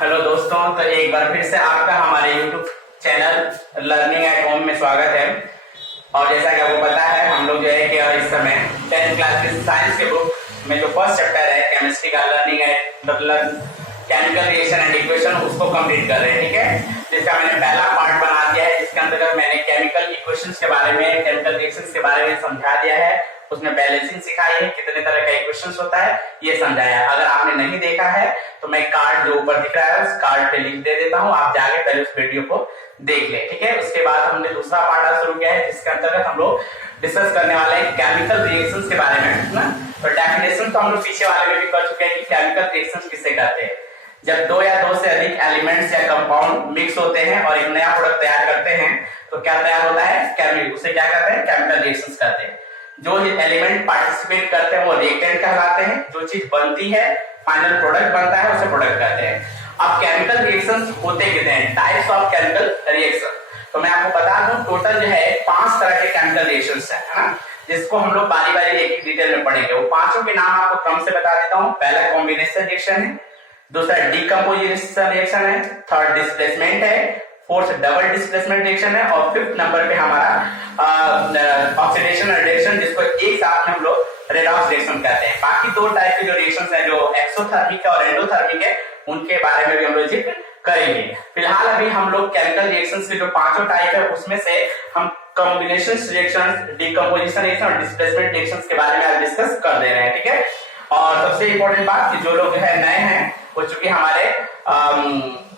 Hello दोस्तों, तो एक बार फिर से आपका हमारे YouTube channel learning at home में स्वागत है। और जैसा कि आपको पता है, हम लोग जो है कि इस समय 10th क्लास की साइंस के बुक में जो फर्स्ट चैप्टर है केमिस्ट्री का लर्निंग एट मतलब केमिकल रिएक्शन एंड इक्वेशन, उसको कंप्लीट कर रहे हैं। ठीक है, जिसका मैंने पहला पार्ट बना दिया है, जिसके अंतर्गत मैंने केमिकल इक्वेशंस के बारे में, केमिकल रिएक्शंस के बारे में समझा दिया है। उसमें बैलेंसिंग सिखाई है, कितने तरह का इक्वेशंस होता है ये समझाया है। अगर आपने नहीं देखा है तो मैं कार्ड जो ऊपर दिख रहा है उस कार्ड पे लिंक दे देता हूं, आप जाके पहले उस वीडियो को देख लें। ठीक है, उसके बाद हमने दूसरा पार्ट शुरू किया है, जिसके अंतर्गत हम लोग डिस्कस करने वाले हैं केमिकल रिएक्शंस के बारे में ना। तो डेफिनेशन तो हम लोग पीछे वाले में भी कर चुके हैं कि केमिकल रिएक्शंस किसे कहते हैं। जब दो या दो से अधिक एलिमेंट्स या कंपाउंड मिक्स होते हैं और एक नया प्रोडक्ट तैयार करते हैं तो क्या तैयार होता है, केमिकल। उसे क्या कहते हैं, केमिकल रिएक्शंस कहते हैं। जो एलिमेंट पार्टिसिपेट करते हैं वो रिएक्टेंट कहलाते हैं। जो चीज बनती है, फाइनल प्रोडक्ट बनता है, उसे प्रोडक्ट कहते हैं। अब केमिकल रिएक्शंस होते कितने हैं, टाइप्स ऑफ केमिकल रिएक्शन। तो मैं आपको बता दूं, टोटल जो है 5 तरह के केमिकल रिएक्शंस है ना, जिसको हम लोग बारी बारी एक डिटेल में पढ़ेंगे। वो पांचों के नाम आपको क्रम से बता देता हूं। पहला कॉम्बिनेशन रिएक्शन है, दूसरा डीकंपोजिशन रिएक्शन है, थर्ड डिस्प्लेसमेंट है, फोर्थ डबल डिस्प्लेसमेंट रिएक्शन है और फिफ्थ नंबर पे हमारा ऑक्सीडेशन रिएक्शन, जिसको एक साथ में हम लोग रेडॉक्स रिएक्शन कहते हैं। बाकी दो टाइप के जो रिएक्शंस हैं, जो एक्सोथर्मिक और एंडोथर्मिक है, उनके बारे में भी हम लोग जिक्र करेंगे। फिलहाल अभी हम लोग केमिकल रिएक्शंस के जो पांचों टाइप है उसमें से हम कॉम्बिनेशन रिएक्शंस, डीकंपोजिशन रिएक्शन और डिस्प्लेसमेंट रिएक्शंस के बारे में आज डिस्कस कर दे रहे हैं। ठीक है, और सबसे इंपॉर्टेंट बात कि जो लोग जो है नए हैं वो चूंकि हमारे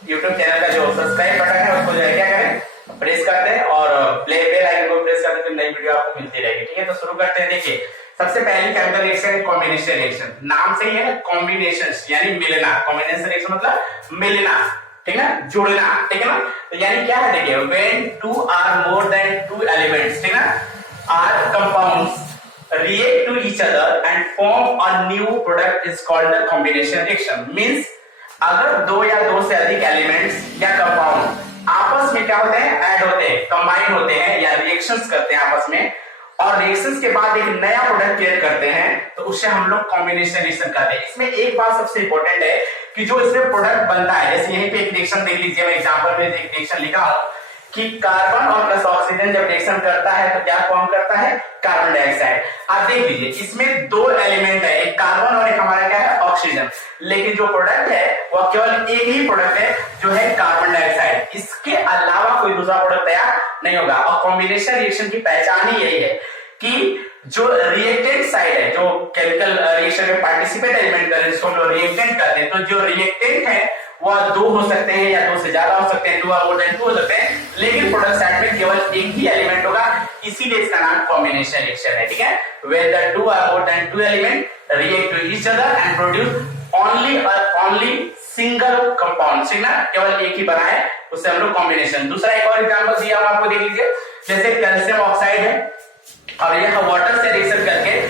YouTube चैनल का जो सब्सक्राइब बटन है उसको जो है क्या करें, प्रेस करते हैं और बेल आइकन को प्रेस करते हैं, तो नई वीडियो आपको मिलती रहेगी। ठीक है, तो शुरू करते हैं। देखिए, सबसे पहली केमिकल रिएक्शन है कॉम्बिनेशन रिएक्शन। नाम से ही है कॉम्बिनेशन यानी मिलना। कॉम्बिनेशन रिएक्शन मतलब मिलना, ठीक है ना, जुड़ना। ठीक है ना, तो यानी क्या है, देखिए, when two or more than two elements, ठीक है ना, or compounds react to each other and form a new product is called the combination reaction। means अगर दो या दो से अधिक एलिमेंट्स या कंपाउंड आपस में क्या होते हैं, ऐड होते हैं, कंबाइन होते हैं या रिएक्शंस करते हैं आपस में, और रिएक्शंस के बाद एक नया प्रोडक्ट क्रिएट करते हैं, तो उसे हम लोग कॉम्बिनेशन रिएक्शन कहते हैं। इसमें एक बात सबसे इंपॉर्टेंट है कि जो इसमें प्रोडक्ट बनता है, जैसे यहीं पे एक रिएक्शन देख लीजिए, मैं एग्जांपल में एक रिएक्शन लिखा हूं कि कार्बन और प्लस ऑक्सीजन जब रिएक्शन करता है तो क्या फॉर्म करता है, कार्बन डाइऑक्साइड। आप देख लीजिए, इसमें दो एलिमेंट है, एक कार्बन और एक हमारा क्या है, ऑक्सीजन, लेकिन जो प्रोडक्ट है वो केवल एक ही प्रोडक्ट है जो है कार्बन डाइऑक्साइड। इसके अलावा कोई दूसरा प्रोडक्ट तैयार नहीं होगा। और कॉम्बिनेशन रिएक्शन की पहचान ही यही है कि जो रिएक्टेंट साइड है, जो केमिकल रिएक्शन में पार्टिसिपेट एलिमेंट कर रहे हैं, जिसको हम लोग रिएक्टेंट कहते हैं, तो जो रिएक्टेंट है वह दो हो सकते हैं या दो से ज्यादा हो सकते हैं, 2 और मोर देन 2 हो सकते हैं, लेकिन प्रोडक्ट साइड में केवल एक ही एलिमेंट होगा, इसीलिए इसका नाम कॉम्बिनेशन रिएक्शन है। ठीक है, where the 2 or more than 2 element react to each other and produce only single compound, ठीक ना, केवल एक ही बना है, उससे हम लोग कॉम्बिनेशन। दूसरा एक और एग्जांपल दिया हुआ आपको, देख लीजिए, जैसे कैल्शियम ऑक्साइड है और यह वाटर से रिएक्शन करके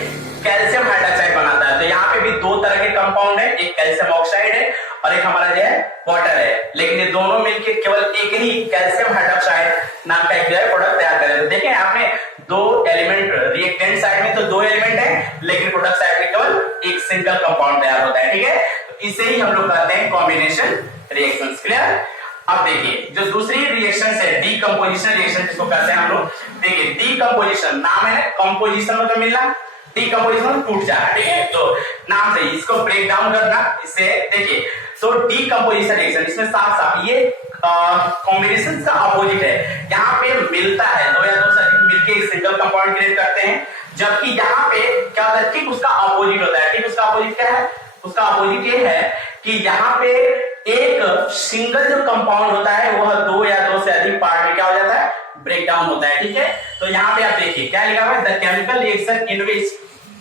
कैल्शियम हाइड्रोक्साइड बनाता है। तो यहाँ पे भी दो तरह के कंपाउंड है, एक कैल्शियम ऑक्साइड है और एक हमारा जो है वाटर है, लेकिन ये दोनों मिलकर केवल एक ही कैल्शियम हाइड्रोक्साइड नाम का एक जो है प्रोडक्ट तैयार करें। तो देखें आपने दो एलिमेंट, रिएक्टेंट साइड में तो दो एलिमेंट है, लेकिन प्रोडक्ट साइड में केवल एक सिंगल कंपाउंड तैयार होता है। ठीक है, तो इसे ही हम लोग कहते हैं कॉम्बिनेशन रिएक्शंस। क्लियर। अब देखिए, जो दूसरी रिएक्शन है डीकंपोजिशन रिएक्शन, जिसको कहते हैं हम लोग, देखिए डीकंपोजिशन नाम है, कंपोजिशन मतलब मिलना, डीकंपोजिशन टूट जाना। ठीक है, तो नाम से इसको ब्रेक डाउन करना। इससे देखिए, तो डीकंपोजिशन रिएक्शन, इसमें साफ साफ ये कॉम्बिनेशन का अपोजिट है। यहाँ पे मिलता है, दो या दो से अधिक मिलके सिंगल कंपाउंड क्रिएट करते हैं, जबकि यहाँ पे क्या होता है, ठीक उसका अपोजिट होता है। ठीक उसका अपोजिट क्या है, उसका अपोजिट ये है कि यहाँ पे एक सिंगल जो कंपाउंड होता है वह दो या दो से अधिक पार्ट में क्या हो जाता है, ब्रेक डाउन होता है। ठीक है, तो यहाँ पे आप देखिए क्या लिखा हुआ है, the chemical reaction in which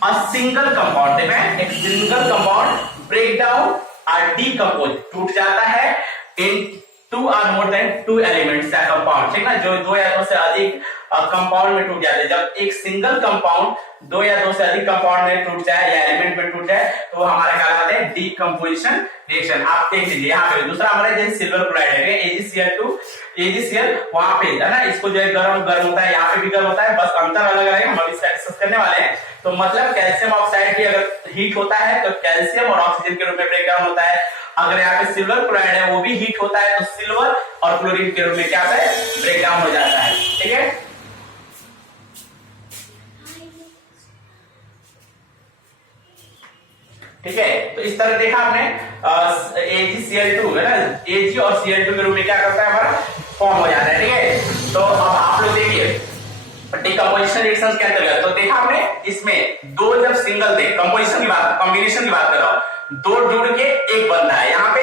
a single compound, देखिए एक सिंगल कंपाउंड ब्रेक डाउन और डीकंपोज, टूट जाता है इन 2 or more than 2 एलिमेंट्स या कंपाउंड, ठीक ना, जो दो या दो से अधिक कंपाउंड में टूट जाते हैं। जब एक सिंगल कंपाउंड दो या दो से अधिक कंपाउंड में टूट जाए या एलिमेंट में टूट जाए तो वो हमारे कहलाते हैं डीकंपोजिशन रिएक्शन। आप देख लीजिए यहाँ पे दूसरा हमारा जैसे सिल्वर क्लोराइड है AgCl2 AgCl, वहां पे है ना, इसको जो है गर्म होता है, यहाँ पे भी गर्म होता है, बस अंतर अलग अलग है, हम अभी इसका डिस्कस करने वाले हैं। तो मतलब कैल्शियम ऑक्साइड भी अगर हीट होता है तो कैल्शियम और ऑक्सीजन के रूप में ब्रेक डाउन होता है। अगर यहाँ पे सिल्वर क्लोराइड है वो भी हीट होता है तो सिल्वर और क्लोरीन के रूप में क्या होता है, ब्रेक डाउन हो जाता है। ठीक है, ठीक है, तो इस तरह देखा आपने AgCl2 है ना, Ag और Cl2 के रूप में क्या करता है, हमारा फॉर्म हो जाता है। ठीक है, तो अब आप लोग देखिए डिकम्पोजिशन रिएक्शंस के अंतर्गत, तो देखा आपने इसमें दो जब सिंगल थे, कंपोजिशन की बात, कॉम्बिनेशन की बात कर रहा हूं, दो जुड़ के एक बनता है, यहाँ पे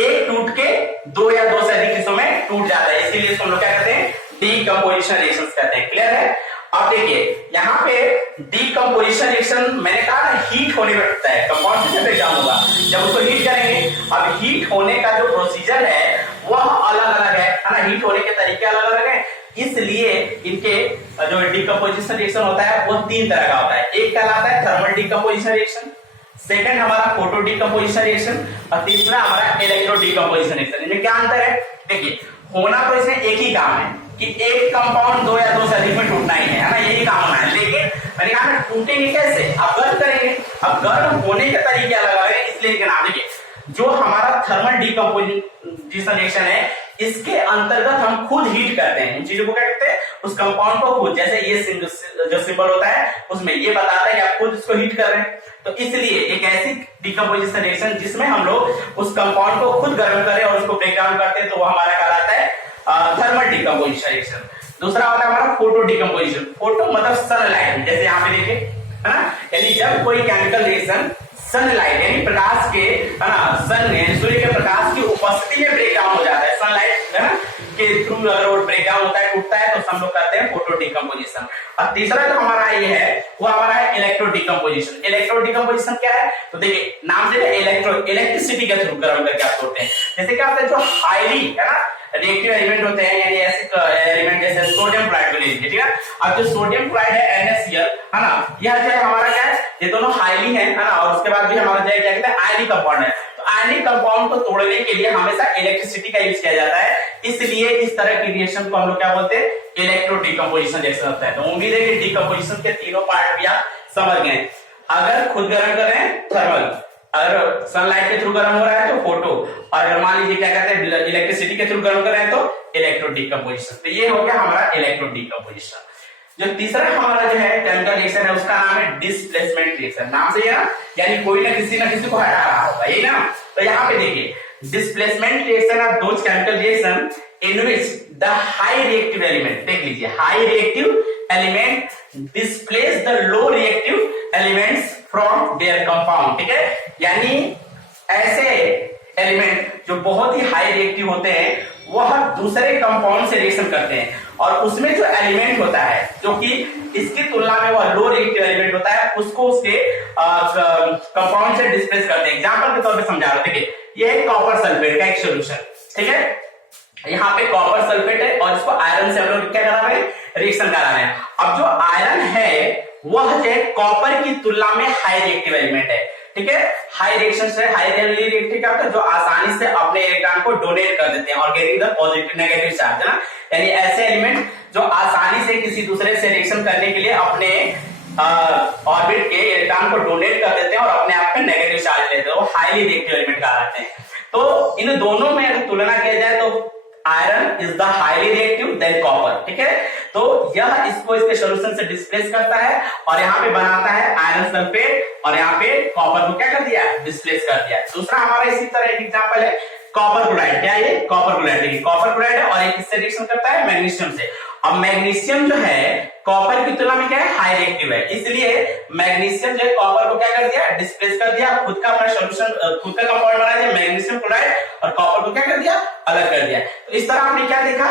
एक टूट के दो या दो से अधिक हिस्सों में टूट जाता है, इसीलिए इसको हम लोग क्या कहते हैं, डीकम्पोजिशन रिएक्शंस कहते हैं। क्लियर है? अब देखिए यहाँ पे डीकम्पोजिशन रिएक्शन मैंने कहा ना हीट होने में होता है, कंपाउंड से ब्रेक डाउन होगा जब उसको हीट करेंगे। अब हीट होने का जो प्रोसीजर है वह अलग अलग है ना, हीट होने के तरीके अलग अलग है, इसलिए इनके जो डीकम्पोजिशन रिएक्शन होता है वो तीन तरह का होता है। एक कहलाता है थर्मल डीकम्पोजिशन रिएक्शन, सेकंड हमारा फोटो डीकम्पोजिशन रिएक्शन और तीसरा हमारा इलेक्ट्रो डीकम्पोजिशन रिएक्शन। इनमें क्या अंतर है? देखिए होना तो इसमें एक ही काम है कि एक कंपाउंड दो या दो से अधिक में टूटना ही है ना, यही काम होना है, लेकिन मैंने कहा ना टूटेंगे कैसे, अब गर्म करेंगे। अब गर्म होने के तरीके अलग अलग है, इसलिए नाम देखिए जो हमारा थर्मल डीकम्पोजिशन रिएक्शन है इसके अंतर्गत हम खुद हीट करते हैं, उन चीजों को क्या कहते हैं, उस कंपाउंड को खुद, जैसे ये जो सिंबल होता है उसमें ये बताता है कि आप खुद इसको हीट कर रहे हैं। तो इसलिए एक ऐसी डीकम्पोजिशन रिएक्शन जिसमें हम लोग उस कंपाउंड को खुद गर्म करें और उसको ब्रेक डाउन करते हैं तो वो हमारा कहलाता है थर्मल डीकम्पोजिशन रिएक्शन। दूसरा होता है हमारा फोटो डीकम्पोजिशन। फोटो मतलब सनलाइट, जैसे यहाँ पे देखिए है ना, यानी जब कोई केमिकल रिएक्शन सनलाइट यानी प्रकाश के है ना, सन यानी सूर्य के प्रकाश की उपस्थिति में ब्रेक डाउन हो जाता है, सनलाइट है ना के थ्रू अगर वो ब्रेक डाउन होता है, टूटता है, तो हम लोग कहते हैं फोटो डीकम्पोजिशन। और तीसरा जो हमारा ये है वो हमारा है इलेक्ट्रो डीकम्पोजिशन। इलेक्ट्रो डीकम्पोजिशन क्या है? तो देखिए नाम से इलेक्ट्रिसिटी के थ्रू गर्म करके आप तोड़ते हैं। जैसे क्या होता है, जो हाईली है ना रिएक्टिव एलिमेंट होते हैं, यानी ऐसे एलिमेंट जैसे सोडियम क्लोराइड को ले लीजिए, ठीक है। अब जो सोडियम क्लोराइड है NaCl है ना, यह जो है हमारा क्या है, ये दोनों हाईली है ना, और उसके बाद भी हमारा जो है क्या कहते हैं, आयनिक कंपाउंड है। तो आयनिक कंपाउंड को तोड़ने के लिए हमेशा इलेक्ट्रिसिटी का यूज किया जाता है, इसलिए इस तरह की रिएक्शन को हम लोग क्या बोलते हैं, इलेक्ट्रो डीकम्पोजिशन रिएक्शन होता है। तो उम्मीद है कि डीकम्पोजिशन के तीनों पार्ट भी आप समझ गए। अगर खुद गर्म कर रहे हैं थर्मल, अगर सनलाइट के थ्रू गर्म हो रहा है तो फोटो, और अगर मान लीजिए क्या कहते हैं इलेक्ट्रिसिटी के थ्रू गर्म कर रहे हैं तो इलेक्ट्रो डीकम्पोजिशन। तो ये हो गया हमारा इलेक्ट्रो डीकम्पोजिशन। जो तीसरा हमारा जो है केमिकल रिएक्शन है उसका नाम है डिस्प्लेसमेंट रिएक्शन। नाम से है ना, यानी कोई ना किसी को हटा रहा होगा, यही ना। तो यहाँ पे देखिए displacement reaction are those chemical reaction in which the high reactive element, देख लीजिए high reactive element displace the low reactive elements from their compound, ठीक है। यानी ऐसे एलिमेंट जो बहुत ही हाई रिएक्टिव होते हैं वह दूसरे कंपाउंड से रिएक्शन करते हैं, और उसमें जो एलिमेंट होता है जो कि इसकी तुलना में वह लो रिएक्टिव एलिमेंट होता है उसको उसके कंपाउंड से डिस्प्लेस करते हैं। एग्जांपल के तौर पे समझा रहा हूं, देखिए ये है कॉपर सल्फेट का एक सोल्यूशन, ठीक है। यहाँ पे कॉपर सल्फेट है और इसको आयरन से हम लोग क्या करा रहे हैं, रिएक्शन करा रहे हैं। अब जो आयरन है वह जो है कॉपर की तुलना में हाई रिएक्टिव एलिमेंट है, ठीक है। हाई रिएक्शन से हाई रिएक्टिव क्या होता है, जो आसानी से अपने इलेक्ट्रॉन को डोनेट कर देते हैं और getting the positive negative charge, है ना। यानी ऐसे एलिमेंट जो आसानी से किसी दूसरे से रिएक्शन करने के लिए अपने ऑर्बिट के इलेक्ट्रॉन को डोनेट कर देते हैं और अपने आप में नेगेटिव चार्ज लेते हैं, वो हाईली रिएक्टिव एलिमेंट कहलाते हैं। तो इन दोनों में अगर तुलना किया जाए तो iron is the highly reactive than copper, ठीक है। तो यह इसको इसके सॉल्यूशन से डिस्प्लेस करता है और यहाँ पे बनाता है आयरन सल्फेट, और यहाँ पे कॉपर को क्या कर दिया, डिस्प्लेस कर दिया। दूसरा हमारा इसी तरह एक एग्जांपल है कॉपर क्लोराइड। क्या है ये, कॉपर क्लोराइड, कॉपर क्लोराइड है और एक किससे रिएक्शन करता है, मैग्नीशियम से। अब मैग्नीशियम जो है कॉपर की तुलना में क्या है, हाई रिएक्टिव है, इसलिए मैग्नीशियम जो है कॉपर को क्या कर दिया, डिस्प्लेस कर दिया, खुद का अपना सॉल्यूशन, खुद का कंपाउंड बना दिया मैग्नीशियम क्लोराइड, और कॉपर को क्या कर दिया, अलग कर दिया। तो इस तरह आपने क्या देखा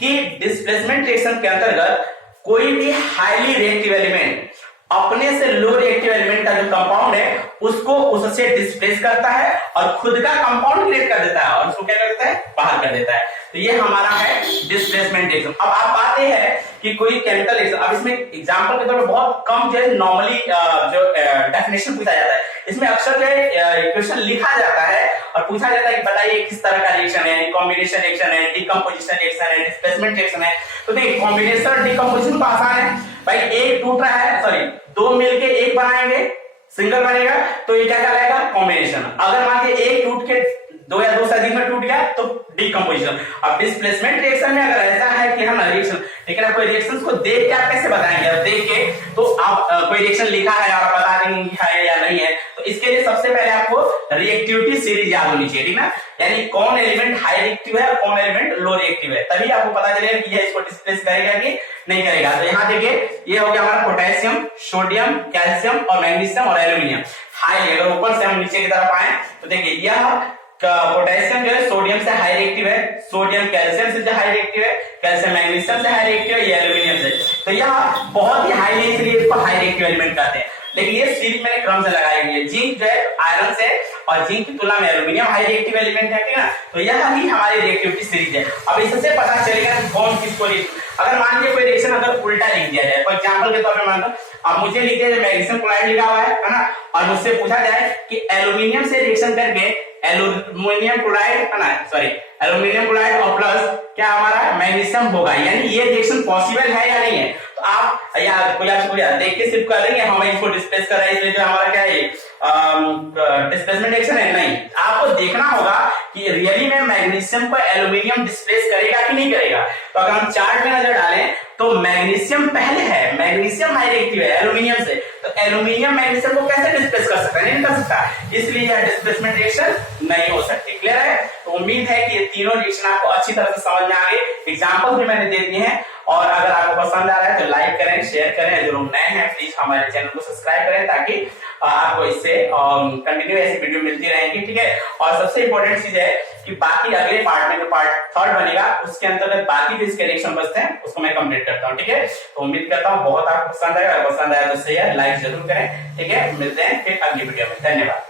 कि डिस्प्लेसमेंट रिएक्शन के अंतर्गत कोई भी हाईली रिएक्टिव एलिमेंट अपने से लो रिएक्टिव एलिमेंट का जो कंपाउंड है उसको उससे डिस्प्लेस करता है और खुद का कंपाउंड क्रिएट कर देता है और उसको क्या करता है, बाहर कर देता है। तो ये हमारा है डिस्प्लेसमेंट रिएक्शन। अब आप बात ये है कि कोई केमिकल रिएक्शन, अब इसमें एग्जांपल के तौर पर बहुत कम जो है नॉर्मली जो डेफिनेशन पूछा जाता है, इसमें अक्सर जो है क्वेश्चन लिखा जाता है और पूछा जाता है कि बताइए किस तरह का रिएक्शन है, कॉम्बिनेशन रिएक्शन है, डिकम्पोजिशन रिएक्शन है, डिस्प्लेसमेंट रिएक्शन है। तो देखिए कॉम्बिनेशन और डिकम्पोजिशन तो आसान है भाई, एक टूट रहा है, सॉरी दो मिलके एक बनाएंगे, सिंगल बनेगा, तो ये क्या कहलाएगा कॉम्बिनेशन। अगर मान लीजिए एक टूट के दो या दो से अधिक में टूट गया तो डिकम्पोजिशन। अब डिस्प्लेसमेंट रिएक्शन में अगर ऐसा है कि हम रिएक्शन, लेकिन आप कोई रिएक्शन को देख के आप कैसे बताएंगे, अब देख के तो आप कोई रिएक्शन लिखा है और बता देंगे है या नहीं है, तो इसके लिए सबसे पहले आपको रिएक्टिविटी सीरीज याद होनी चाहिए, ठीक ना, यानी कौन एलिमेंट हाई रिएक्टिव है और कौन एलिमेंट लो रिएक्टिव है, तभी आपको पता चलेगा कि यह इसको डिस्प्लेस करेगा कि नहीं करेगा। तो यहाँ देखिए ये हो गया हमारा पोटेशियम, सोडियम, कैल्शियम और मैग्नीशियम और एल्यूमिनियम हाई। अगर ऊपर से हम नीचे की तरफ आए तो देखिए यह पोटेशियम जो है सोडियम से हाई रिएक्टिव है, सोडियम कैल्शियम से जो हाई रिएक्टिव है, कैल्शियम मैग्नीशियम से हाई रिएक्टिव है, ये एल्यूमिनियम से। तो यह बहुत ही हाई है, इसलिए इसको हाई रिएक्टिव एलिमेंट कहते हैं। लेकिन ये सीरीज मैंने क्रम से लगाई हुई है, जिंक जो है आयरन से और जिंक की तुलना में एल्यूमिनियम हाई रिएक्टिव एलिमेंट है, ठीक ना, तो यह ही हमारी रिएक्टिविटी सीरीज है। अब इससे पता चलेगा कि कौन किसको, अगर मान लीजिए कोई रिएक्शन अगर उल्टा लिख दिया जाए, फॉर एग्जांपल के तौर पे मान लो अब मुझे लिख दिया जाए मैग्नीशियम क्लोराइड लिखा हुआ है ना, और मुझसे पूछा जाए कि एल्यूमिनियम से रिएक्शन करके एल्यूमिनियम क्लोराइड है ना, सॉरी एल्यूमिनियम क्लोराइड और प्लस क्या हमारा मैग्नीशियम होगा, यानी ये रिएक्शन पॉसिबल है या नहीं है, तो आप कोई आपसे देख के सिर्फ कर देंगे हम इसको डिस्प्लेस कर रहे हैं इसलिए जो हमारा क्या है डिस्प्लेसमेंट रिएक्शन है, नहीं, आपको देखना होगा कि रियली में मैग्नीशियम को एल्यूमिनियम डिस्प्लेस करेगा कि नहीं करेगा। तो अगर हम चार्ट में नजर डालें तो मैग्नीशियम पहले है, मैग्नीशियम हाई रिएक्टिव है एल्यूमिनियम से, तो एल्यूमिनियम मैग्नीशियम को कैसे डिस्प्लेस कर सकता है, नहीं कर सकता, इसलिए यह डिस्प्लेसमेंट रिएक्शन नहीं हो सकती। क्लियर है? तो उम्मीद है कि ये तीनों रिएक्शन आपको अच्छी तरह से समझ में आ गए, एग्जांपल भी मैंने दे दिए हैं, और अगर आपको पसंद आ रहा है तो लाइक करें, शेयर करें, जो लोग नए हैं प्लीज हमारे चैनल को सब्सक्राइब करें ताकि आपको इससे कंटिन्यू ऐसी वीडियो मिलती रहेंगी, ठीक है। और सबसे इंपॉर्टेंट चीज है कि बाकी अगले पार्ट में जो पार्ट थर्ड बनेगा उसके अंतर्गत बाकी जो इसके रिएक्शन बचते हैं उसको मैं कंप्लीट करता हूँ, ठीक है। तो उम्मीद करता हूँ बहुत आपको पसंद आएगा, पसंद आया तो शेयर लाइक जरूर करें, ठीक है। मिलते हैं फिर अगली वीडियो में, धन्यवाद।